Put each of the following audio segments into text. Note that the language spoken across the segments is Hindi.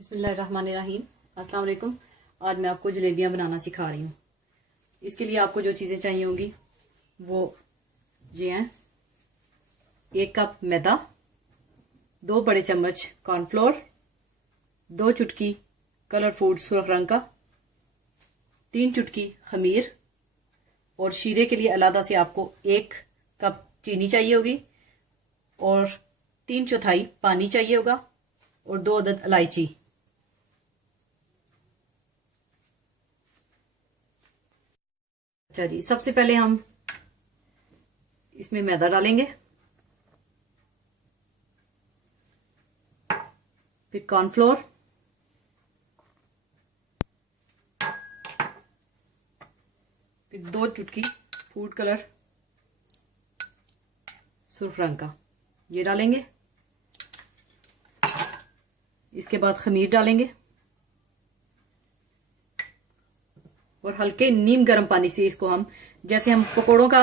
बिस्मिल्लाहिर्रहमानिर्रहीम। अस्सलाम वालेकुम। आज मैं आपको जलेबियाँ बनाना सिखा रही हूँ। इसके लिए आपको जो चीज़ें चाहिए होंगी वो ये हैं: 1 कप मैदा, 2 बड़े चम्मच कॉर्नफ्लोर, 2 चुटकी कलर फूड सुर्ख रंग का, 3 चुटकी खमीर, और शीरे के लिए अलग से आपको 1 कप चीनी चाहिए होगी, और 3/4 पानी चाहिए होगा, और 2 अदद इलायची। अच्छा जी, सबसे पहले हम इसमें मैदा डालेंगे, फिर कॉर्नफ्लोर, फिर 2 चुटकी फूड कलर सुर्ख रंग का ये डालेंगे। इसके बाद खमीर डालेंगे और हल्के नीम गर्म पानी से इसको हम, जैसे हम पकोड़ों का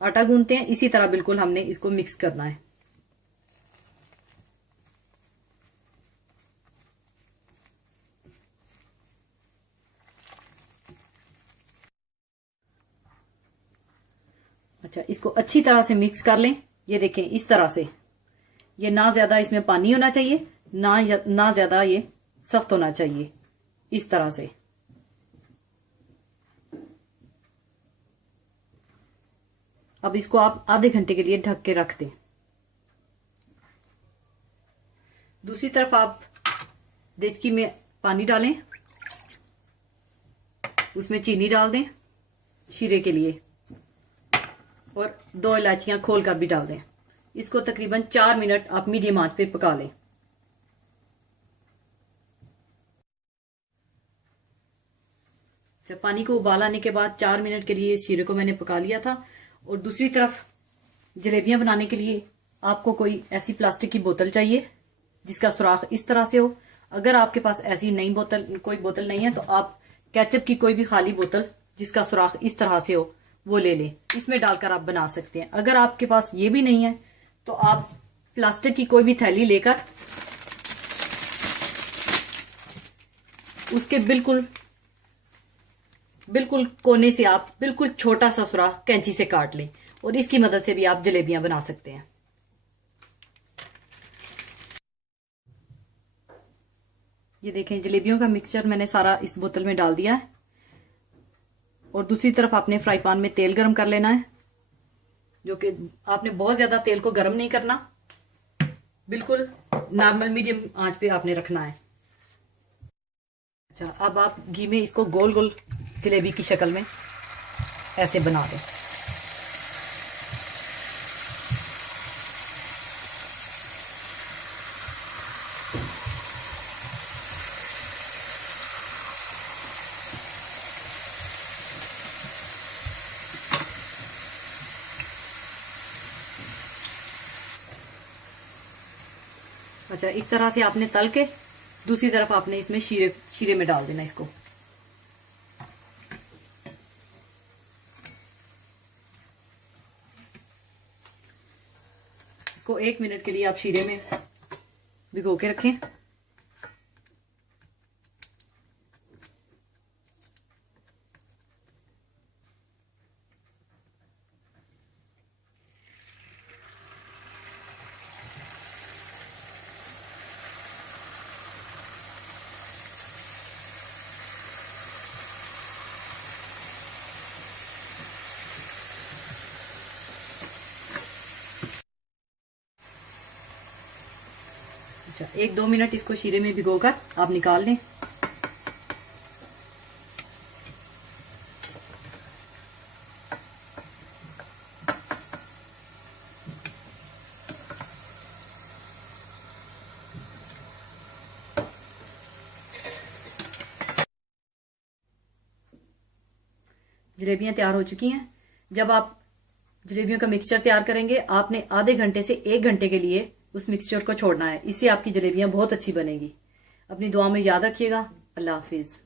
आटा गूंथते हैं, इसी तरह बिल्कुल हमने इसको मिक्स करना है। अच्छा, इसको अच्छी तरह से मिक्स कर लें। ये देखें, इस तरह से। ये ना ज्यादा इसमें पानी होना चाहिए, ना ज्यादा ये सख्त होना चाहिए, इस तरह से। अब इसको आप आधे घंटे के लिए ढक के रख दें। दूसरी तरफ आप देचकी में पानी डालें, उसमें चीनी डाल दें शीरे के लिए, और 2 इलायचियां खोल कर भी डाल दें। इसको तकरीबन 4 मिनट आप मीडियम आंच पे पका लें। जब पानी को उबाल आने के बाद 4 मिनट के लिए इस शीरे को मैंने पका लिया था। और दूसरी तरफ जलेबियां बनाने के लिए आपको कोई ऐसी प्लास्टिक की बोतल चाहिए जिसका सुराख इस तरह से हो। अगर आपके पास ऐसी नई बोतल, कोई बोतल नहीं है, तो आप केचप की कोई भी खाली बोतल जिसका सुराख इस तरह से हो वो ले लें। इसमें डालकर आप बना सकते हैं। अगर आपके पास ये भी नहीं है तो आप प्लास्टिक की कोई भी थैली लेकर उसके बिल्कुल कोने से आप बिल्कुल छोटा सा सुराख कैंची से काट लें, और इसकी मदद से भी आप जलेबियां बना सकते हैं। ये देखें, जलेबियों का मिक्सचर मैंने सारा इस बोतल में डाल दिया है। और दूसरी तरफ आपने फ्राई पैन में तेल गरम कर लेना है, जो कि आपने बहुत ज्यादा तेल को गरम नहीं करना, बिल्कुल नॉर्मल मीडियम आंच पे आपने रखना है। अच्छा, अब आप घी में इसको गोल गोल जलेबी की शक्ल में ऐसे बना दें। अच्छा, इस तरह से आपने तल के दूसरी तरफ आपने इसमें शीरे में डाल देना इसको। इसको 1 मिनट के लिए आप शीरे में भिगो के रखें। अच्छा, 1-2 मिनट इसको शीरे में भिगोकर आप निकाल लें। जलेबियां तैयार हो चुकी हैं। जब आप जलेबियों का मिक्सचर तैयार करेंगे, आपने आधे घंटे से 1 घंटे के लिए उस मिक्सचर को छोड़ना है। इससे आपकी जलेबियां बहुत अच्छी बनेगी। अपनी दुआ में याद रखिएगा। अल्लाह हाफिज।